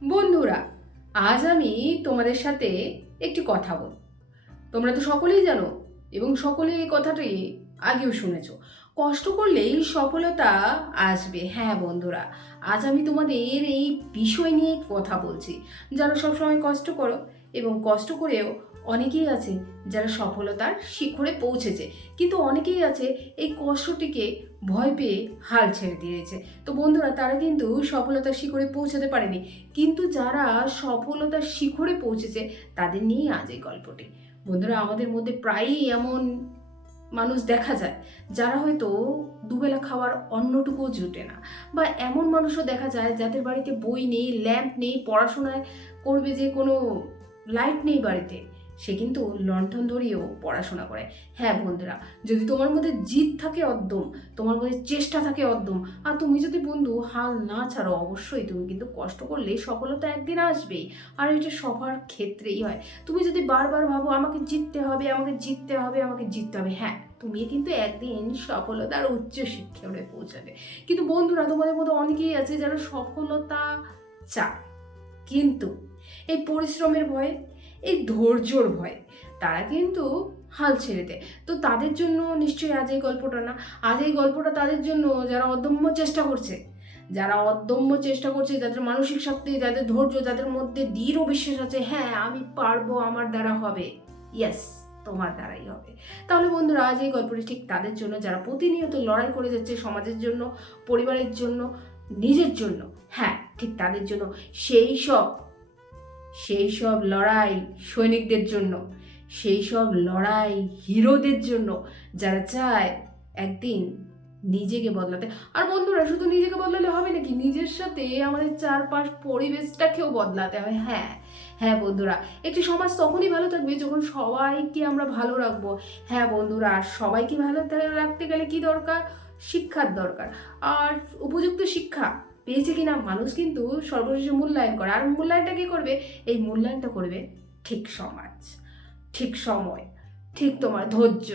বন্ধুরা, আজ আমি তোমাদের সাথে একটি কথা বলব। তোমরা তো সকলেই জানো এবং সকলে এই কথাটি আগেও শুনেছো, কষ্ট করলেই সফলতা আসবে। হ্যাঁ বন্ধুরা, আজ আমি তোমাদের এই বিষয় নিয়ে কথা বলছি। যারা সবসময় কষ্ট করো এবং কষ্ট করেও অনেকেই আছে যারা সফলতার শিখরে পৌঁছেছে, কিন্তু অনেকেই আছে এই কষ্টটিকে ভয় পেয়ে হাল ছেড়ে দিয়েছে। তো বন্ধুরা, তারা কিন্তু সফলতার শিখরে পৌঁছাতে পারেনি, কিন্তু যারা সফলতার শিখরে পৌঁছেছে তাদের নিয়েই আজ এই গল্পটি। বন্ধুরা, আমাদের মধ্যে প্রায়ই এমন মানুষ দেখা যায় যারা হয়তো দুবেলা খাওয়ার অন্নটুকুও জুটে না, বা এমন মানুষও দেখা যায় যাদের বাড়িতে বই নেই, ল্যাম্প নেই, পড়াশোনায় করবে যে কোনো লাইট নেই বাড়িতে, সে কিন্তু লণ্ঠন ধরিয়েও পড়াশোনা করে। হ্যাঁ বন্ধুরা, যদি তোমার মধ্যে জিদ থাকে অদ্যম, তোমার মধ্যে চেষ্টা থাকে অদ্যম, আর তুমি যদি বন্ধু হাল না ছাড়ো, অবশ্যই তুমি কিন্তু কষ্ট করলে সফলতা একদিন আসবেই। আর এটা সবার ক্ষেত্রেই হয়। তুমি যদি বারবার ভাবো আমাকে জিততে হবে, আমাকে জিততে হবে, আমাকে জিততে হবে, হ্যাঁ তুমি কিন্তু একদিন সফলতার উচ্চ শিখরে পৌঁছাবে। কিন্তু বন্ধুরা, তোমাদের মধ্যে অনেকেই আছে যারা সফলতা চায়, কিন্তু এই পরিশ্রমের ভয়ে, এই ধৈর্যর ভয়ে তারা কিন্তু হাল ছেড়ে দেয়। তো তাদের জন্য নিশ্চয়ই আজ এই গল্পটা না, আজ এই গল্পটা তাদের জন্য যারা অদম্য চেষ্টা করছে, যারা অদম্য চেষ্টা করছে, যাদের মানসিক শক্তি, যাদের ধৈর্য, যাদের মধ্যে দৃঢ় বিশ্বাস আছে, হ্যাঁ আমি পারবো, আমার দ্বারা হবে। ইয়েস, তোমার দ্বারাই হবে। তাহলে বন্ধুরা, আজ এই গল্পটি ঠিক তাদের জন্য যারা প্রতিনিয়ত লড়াই করে যাচ্ছে সমাজের জন্য, পরিবারের জন্য, নিজের জন্য। হ্যাঁ, ঠিক তাদের জন্য, সেই সব লড়াই সৈনিকদের জন্য, সেই সব লড়াই হিরোদের জন্য, যারা চায় একদিন নিজেকে বদলাতে। আর বন্ধুরা, শুধু নিজেকে বদলালে হবে নাকি, নিজের সাথে আমাদের চারপাশ পরিবেশটাকেও বদলাতে হবে। হ্যাঁ হ্যাঁ বন্ধুরা, একটি সমাজ তখনই ভালো থাকবে যখন সবাইকে আমরা ভালো রাখবো। হ্যাঁ বন্ধুরা, সবাইকে ভালো রাখতে গেলে কি দরকার? শিক্ষার দরকার। আর উপযুক্ত শিক্ষা পেয়েছে কিনা মানুষ কিন্তু সর্বশেষে মূল্যায়ন করে। আর মূল্যায়নটা কি করবে? এই মূল্যায়নটা করবে ঠিক সমাজ, ঠিক সময়, ঠিক তোমার ধৈর্য,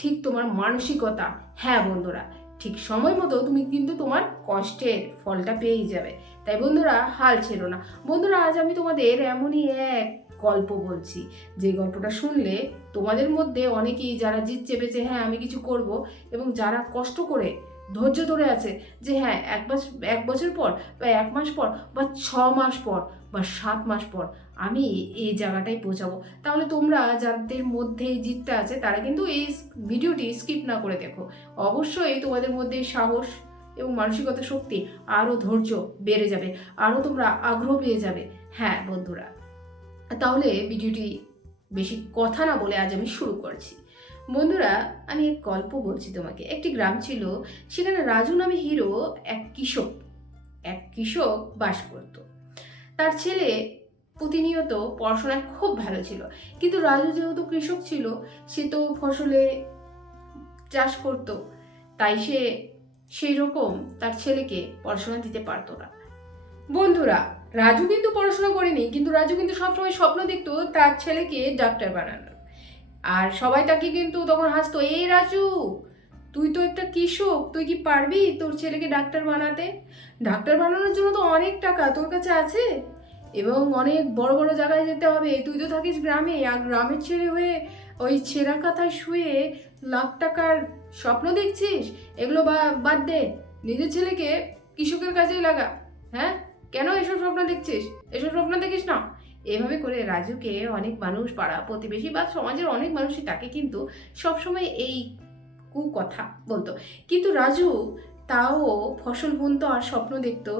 ঠিক তোমার মানসিকতা। হ্যাঁ বন্ধুরা, ঠিক সময় মতো তুমি কিন্তু তোমার কষ্টের ফলটা পেয়েই যাবে। তাই বন্ধুরা, হাল ছেড়ো না। বন্ধুরা, আজ আমি তোমাদের এমনই এক গল্প বলছি, যে গল্পটা শুনলে তোমাদের মধ্যে অনেকেই যারা জিত চেপেছে হ্যাঁ আমি কিছু করব, এবং যারা কষ্ট করে ধৈর্য ধরে আছে যে হ্যাঁ এক বছর পর, বা 1 মাস পর, বা 6 মাস পর, বা 7 মাস পর আমি এই জায়গাটায় পৌঁছাবো। তাহলে তোমরা যাদের মধ্যে এই জিতটা আছে তারা কিন্তু এই ভিডিওটি স্কিপ না করে দেখো। অবশ্যই তোমাদের মধ্যে সাহস এবং মানসিকতা শক্তি, আরও ধৈর্য বেড়ে যাবে, আরও তোমরা আগ্রহ পেয়ে যাবে। হ্যাঁ বন্ধুরা, তাহলে ভিডিওটি বেশি কথা না বলে আজ আমি শুরু করছি। বন্ধুরা, আমি এক গল্প বলছি তোমাকে। একটি গ্রাম ছিল, সেখানে রাজু নামে হিরো এক কৃষক বাস করত। তার ছেলে প্রতিনিয়ত পড়াশোনায় খুব ভালো ছিল, কিন্তু রাজু যেহেতু কৃষক ছিল, সে তো ফসলে চাষ করত, তাই সে সেই রকম তার ছেলেকে পড়াশোনা দিতে পারতো না। বন্ধুরা, রাজু কিন্তু পড়াশোনা করেনি, কিন্তু রাজু কিন্তু সবসময় স্বপ্ন দেখতো তার ছেলেকে ডাক্তার বানানোর। আর সবাই তাকে কিন্তু তখন হাসতো, এই রাজু, তুই তো একটা কৃষক, তুই কি পারবি তোর ছেলেকে ডাক্তার বানাতে? ডাক্তার বানানোর জন্য তো অনেক টাকা তোর কাছে আছে, এবং অনেক বড় বড় জায়গায় যেতে হবে। তুই তো থাকিস গ্রামে, আর গ্রামের ছেলে হয়ে ওই ছেঁড়া কাঁথায় শুয়ে লাখ টাকার স্বপ্ন দেখছিস। এগুলো বাদ দে, নিজের ছেলেকে কৃষকের কাজেই লাগা। হ্যাঁ, কেন এসব স্বপ্ন দেখছিস? এসব স্বপ্ন দেখিস না। এভাবে করে রাজুকে অনেক মানুষ, পাড়া প্রতিবেশী বা সমাজের অনেক মানুষই তাকে কিন্তু সবসময় এই কুকথা বলতো। কিন্তু রাজু তাও ফসল বুনতো আর স্বপ্ন দেখতো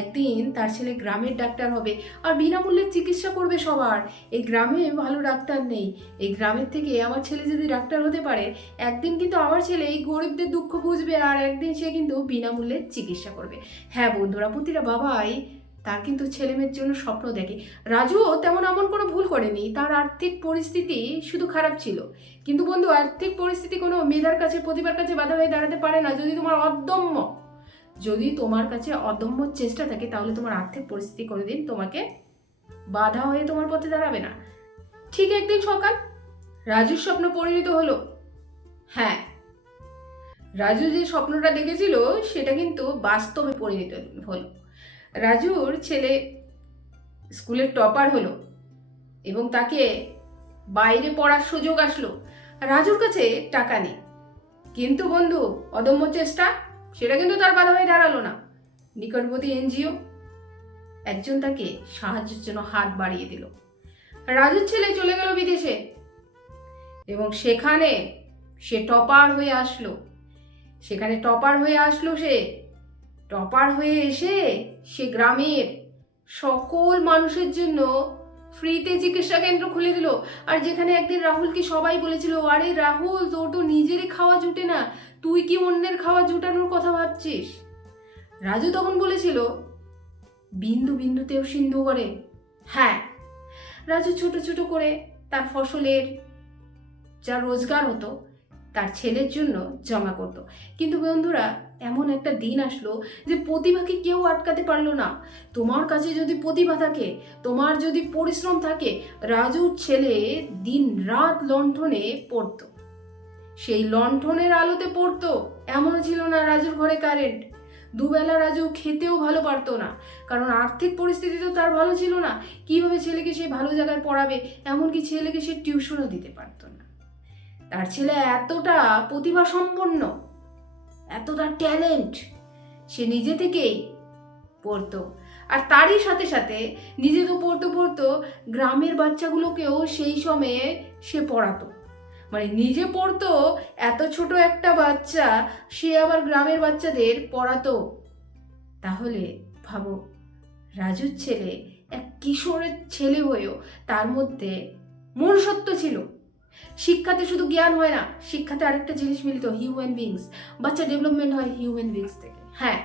একদিন তার ছেলে গ্রামের ডাক্তার হবে, আর বিনামূল্যে চিকিৎসা করবে সবার। এই গ্রামে ভালো ডাক্তার নেই, এই গ্রামের থেকে আমার ছেলে যদি ডাক্তার হতে পারে, একদিন কিন্তু আমার ছেলে এই গরিবদের দুঃখ বুঝবে, আর একদিন সে কিন্তু বিনামূল্যে চিকিৎসা করবে। হ্যাঁ বন্ধুরা, প্রতিটা বাবাই তার কিন্তু ছেলে মেয়ের জন্য স্বপ্ন দেখে। রাজুও তেমন এমন কোনো ভুল করেনি, তার আর্থিক পরিস্থিতি শুধু খারাপ ছিল। কিন্তু বন্ধু, আর্থিক পরিস্থিতি কোনো মেধার কাছে, প্রতিভার কাছে বাধা হয়ে দাঁড়াতে পারে না। যদি তোমার কাছে অদম্য চেষ্টা থাকে, তাহলে তোমার আর্থিক পরিস্থিতি কোনোদিন তোমাকে বাধা হয়ে তোমার পথে দাঁড়াবে না। ঠিক একদিন সকাল, রাজুর স্বপ্ন পরিণত হলো। হ্যাঁ, রাজু যে স্বপ্নটা দেখেছিল সেটা কিন্তু বাস্তবে পরিণত হলো। রাজুর ছেলে স্কুলের টপার হলো এবং তাকে বাইরে পড়ার সুযোগ আসলো। রাজুর কাছে টাকা নেই, কিন্তু বন্ধু অদম্য চেষ্টা, সেটা কিন্তু তার বাধা হয়ে দাঁড়ালো না। নিকটবর্তী এনজিও একজন তাকে সাহায্যের জন্য হাত বাড়িয়ে দিল। রাজুর ছেলে চলে গেল বিদেশে এবং সেখানে সে টপার হয়ে আসলো। সে টপার হয়ে এসে সে গ্রামের সকল মানুষের জন্য ফ্রিতে চিকিৎসা কেন্দ্র খুলে দিল। আর যেখানে একদিন রাহুলকে সবাই বলেছিল, আরে রাহুল, তোর তো নিজেরই খাওয়া জুটে না, তুই কি অন্যের খাওয়া জুটানোর কথা ভাবছিস? রাজু তখন বলেছিল, বিন্দু বিন্দুতেও সিন্ধু করে। হ্যাঁ, রাজু ছোট ছোট করে তার ফসলের যা রোজগার হতো তার ছেলের জন্য জমা করত। কিন্তু বন্ধুরা, এমন একটা দিন আসলো যে প্রতিভাকে কেউ আটকাতে পারলো না। তোমার কাছে যদি প্রতিভা থাকে, তোমার যদি পরিশ্রম থাকে, রাজুর ছেলে দিন রাত লণ্ঠনে পড়তো। সেই লণ্ঠনের আলোতে পড়তো। এমনও ছিল না রাজুর ঘরে কারেন্ট। দুবেলা রাজু খেতেও ভালো পারতো না, কারণ আর্থিক পরিস্থিতি তো তার ভালো ছিল না। কিভাবে ছেলেকে সে ভালো জায়গায় পড়াবে, এমনকি ছেলেকে সে টিউশনও দিতে পারতো না। তার ছেলে এতটা প্রতিভা সম্পন্ন, এতটা ট্যালেন্ট, সে নিজে থেকেই পড়তো। আর তারই সাথে সাথে নিজে তো পড়তো, গ্রামের বাচ্চাগুলোকেও সেই সময়ে সে পড়াতো। মানে নিজে পড়তো, এত ছোট একটা বাচ্চা, সে আবার গ্রামের বাচ্চাদের পড়াতো। তাহলে ভাবো, রাজুর ছেলে এক কিশোরের ছেলে হয়েও তার মধ্যে মনুষ্যত্ব ছিল। শিক্ষাতে শুধু জ্ঞান হয় না, শিক্ষাতে আরেকটা জিনিস মিলিত, হিউম্যান বিংস। বাচ্চা ডেভেলপমেন্ট হয় হিউম্যান বিংস থেকে। হ্যাঁ,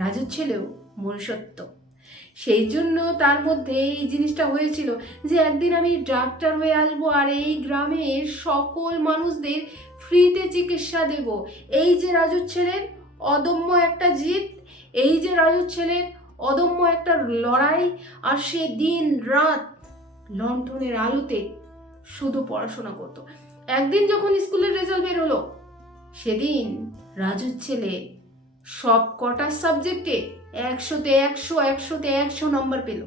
রাজুর ছেলেও মনুষ্যত্ব। সেই জন্য তার মধ্যে এই জিনিসটা হয়েছিল যে একদিন আমি ডাক্তার হয়ে আসবো আর এই গ্রামের সকল মানুষদের ফ্রিতে চিকিৎসা দেব। এই যে রাজুর ছেলের অদম্য একটা জিদ, এই যে রাজুর ছেলের অদম্য একটা লড়াই, আর সে দিন রাত লণ্ঠনের আলোতে শুধু পড়াশোনা করতো। একদিন যখন স্কুলের রেজাল্ট বের হলো, সেদিন রাজুর ছেলে সব কটা সাবজেক্টে 100 নম্বর পেল।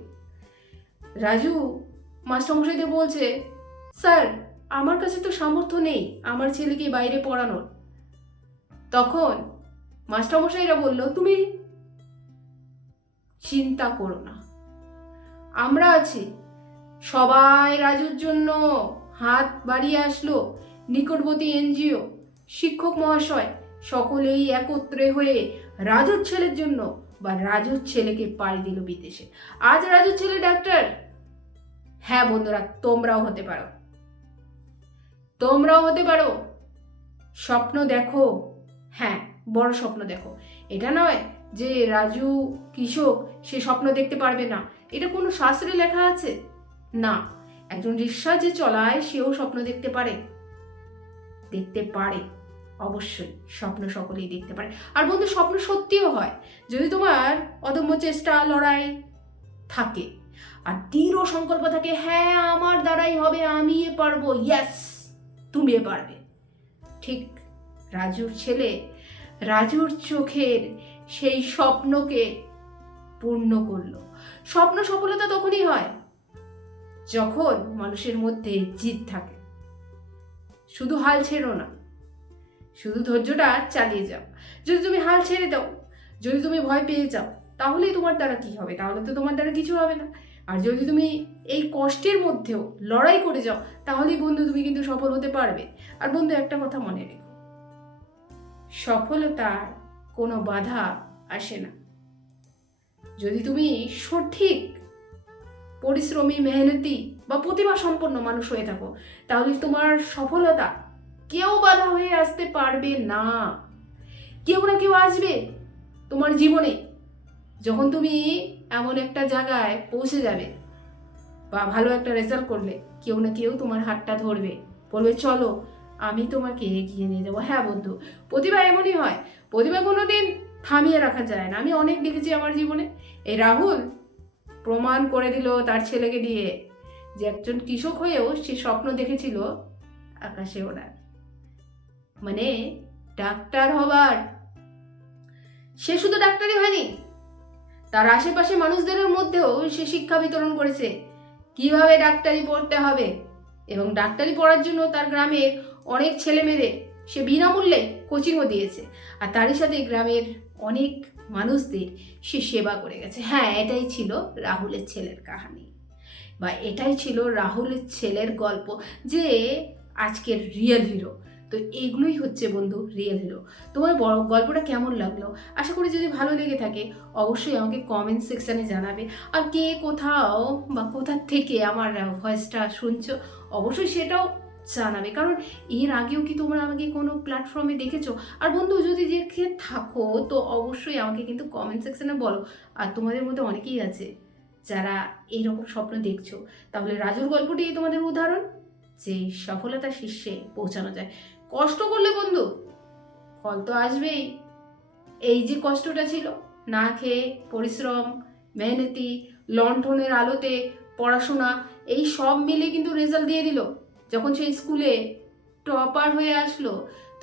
রাজু মাস্টারমশাইদের বলছে, স্যার, আমার কাছে তো সামর্থ্য নেই আমার ছেলেকে বাইরে পড়ানোর। তখন মাস্টারমশাইরা বলল, তুমি চিন্তা করো না, আমরা আছি। সবাই রাজুর জন্য হাত বাড়িয়ে আসলো। নিকটবর্তী এনজিও, শিক্ষক মহাশয়, সকলেই একত্রে হয়ে রাজুর ছেলের জন্য বা রাজুর ছেলেকে পাড়ি দিল বিদেশে। আজ রাজুর ছেলে ডাক্তার। হ্যাঁ বন্ধুরা, তোমরাও হতে পারো। স্বপ্ন দেখো, হ্যাঁ, বড় স্বপ্ন দেখো। এটা নয় যে রাজু কৃষক, সে স্বপ্ন দেখতে পারবে না, এটা কোনো শাস্ত্রে লেখা আছে না। একজন রিক্সা যে চলায় সেও স্বপ্ন দেখতে পারে। অবশ্যই স্বপ্ন সকলেই দেখতে পারে। আর বন্ধু, স্বপ্ন সত্যিও হয় যদি তোমার অদম্য চেষ্টা, লড়াই থাকে আর দৃঢ় সংকল্প থাকে। হ্যাঁ, আমার দ্বারাই হবে, আমি এ পারবো। ইয়েস, তুমি এ পারবে। ঠিক রাজুর ছেলে রাজুর চোখের সেই স্বপ্নকে পূর্ণ করলো। স্বপ্ন সফলতা তখনই হয় যখন মানুষের মধ্যে জিদ থাকে। শুধু হাল ছেড়ো না, শুধু ধৈর্যটা চালিয়ে যাও। যদি তুমি হাল ছেড়ে দাও, যদি তুমি ভয় পেয়ে যাও, তাহলেই তোমার দ্বারা কি হবে? তাহলে তো তোমার দ্বারা কিছু হবে না। আর যদি তুমি এই কষ্টের মধ্যেও লড়াই করে যাও, তাহলেই বন্ধু তুমি কিন্তু সফল হতে পারবে। আর বন্ধু, একটা কথা মনে রেখো, সফলতার কোনো বাধা আসে না। যদি তুমি সঠিক পরিশ্রমী, মেহনতি বা প্রতিভা সম্পন্ন মানুষ হয়ে থাকো, তাহলে তোমার সফলতা কেউ বাধা হয়ে আসতে পারবে না। কেউ না কেউ আসবে তোমার জীবনে। যখন তুমি এমন একটা জায়গায় পৌঁছে যাবে বা ভালো একটা রেজাল্ট করলে, কেউ না কেউ তোমার হাতটা ধরবে, বলবে চলো আমি তোমাকে এগিয়ে নিয়ে যাবো। হ্যাঁ বন্ধু, প্রতিভা এমনই হয়, প্রতিভা কোনোদিন থামিয়ে রাখা যায় না। আমি অনেক দেখেছি আমার জীবনে। এই রাহুল প্রমাণ করে দিল তার ছেলেকে দিয়ে যে একজন কৃষক হয়েও সে স্বপ্ন দেখেছিল আকাশে ওড়ার, মানে ডাক্তার হবার। সে শুধু ডাক্তারই হয়নি, তার আশেপাশে মানুষদের মধ্যেও সে শিক্ষা বিতরণ করেছে কিভাবে ডাক্তারি পড়তে হবে, এবং ডাক্তারি পড়ার জন্য তার গ্রামের অনেক ছেলেমেয়েদের সে বিনামূল্যে কোচিংও দিয়েছে, আর তারই সাথে গ্রামের অনেক মানুষদের সে সেবা করে গেছে। হ্যাঁ, এটাই ছিল রাহুলের ছেলের কাহিনী, বা এটাই ছিল রাহুলের ছেলের গল্প, যে আজকের রিয়েল হিরো। তো এগুলোই হচ্ছে বন্ধু রিয়েল হিরো। তোমার গল্পটা কেমন লাগলো? আশা করি যদি ভালো লেগে থাকে অবশ্যই আমাকে কমেন্ট সেকশানে জানাবে। আর কে কোথাও বা কোথার থেকে আমার ভয়েসটা শুনছো অবশ্যই সেটাও জানাবে, কারণ এর আগেও কি তোমরা আমাকে কোনো প্ল্যাটফর্মে দেখেছো? আর বন্ধু যদি দেখে থাকো তো অবশ্যই আমাকে কিন্তু কমেন্ট সেকশানে বলো। আর তোমাদের মধ্যে অনেকেই আছে যারা এইরকম স্বপ্ন দেখছো, তাহলে রাজুর গল্পটি তোমাদের উদাহরণ যে সফলতার শীর্ষে পৌঁছানো যায়। কষ্ট করলে বন্ধু ফল তো আসবেই। এই যে কষ্টটা ছিল, না খেয়ে পরিশ্রম, মেহনতি, লণ্ঠনের আলোতে পড়াশোনা, এই সব মিলে কিন্তু রেজাল্ট দিয়ে দিল। যখন সেই স্কুলে টপার হয়ে আসলো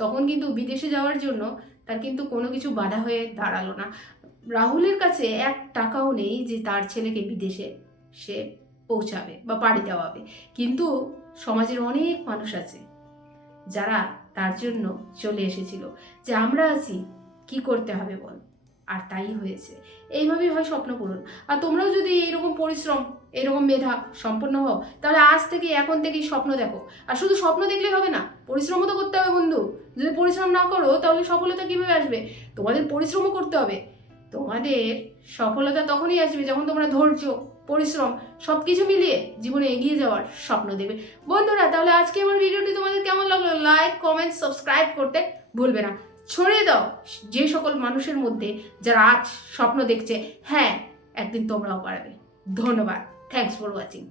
তখন কিন্তু বিদেশে যাওয়ার জন্য তার কিন্তু কোনো কিছু বাধা হয়ে দাঁড়ালো না। রাহুলের কাছে 1 টাকাও নেই যে তার ছেলেকে বিদেশে সে পৌঁছাবে বা পাড়ি দেওয়াবে, কিন্তু সমাজের অনেক মানুষ আছে যারা তার জন্য চলে এসেছিল যে আমরা আছি, কি করতে হবে বল, আর তাই হয়েছে। এইভাবেই হয় স্বপ্ন পূরণ। আর তোমরাও যদি এইরকম পরিশ্রম, এরকম মেধা সম্পন্ন হও, তাহলে আজ থেকে এখন থেকেই স্বপ্ন দেখো। আর শুধু স্বপ্ন দেখলেই হবে না, পরিশ্রমও তো করতে হবে বন্ধু। যদি পরিশ্রম না করো তাহলে সফলতা কিভাবে আসবে? তোমাদের পরিশ্রমও করতে হবে। তোমাদের সফলতা তখনই আসবে যখন তোমরা ধৈর্য, পরিশ্রম সব কিছু মিলিয়ে জীবনে এগিয়ে যাওয়ার স্বপ্ন দেবে। বন্ধুরা, তাহলে আজকে আমার ভিডিওটি তোমাদের কেমন লাগলো? লাইক, কমেন্ট, সাবস্ক্রাইব করতে ভুলবে না। ছড়িয়ে দাও যে সকল মানুষের মধ্যে যারা আজ স্বপ্ন দেখছে, হ্যাঁ একদিন তোমরাও পারবে। ধন্যবাদ। Thanks for watching.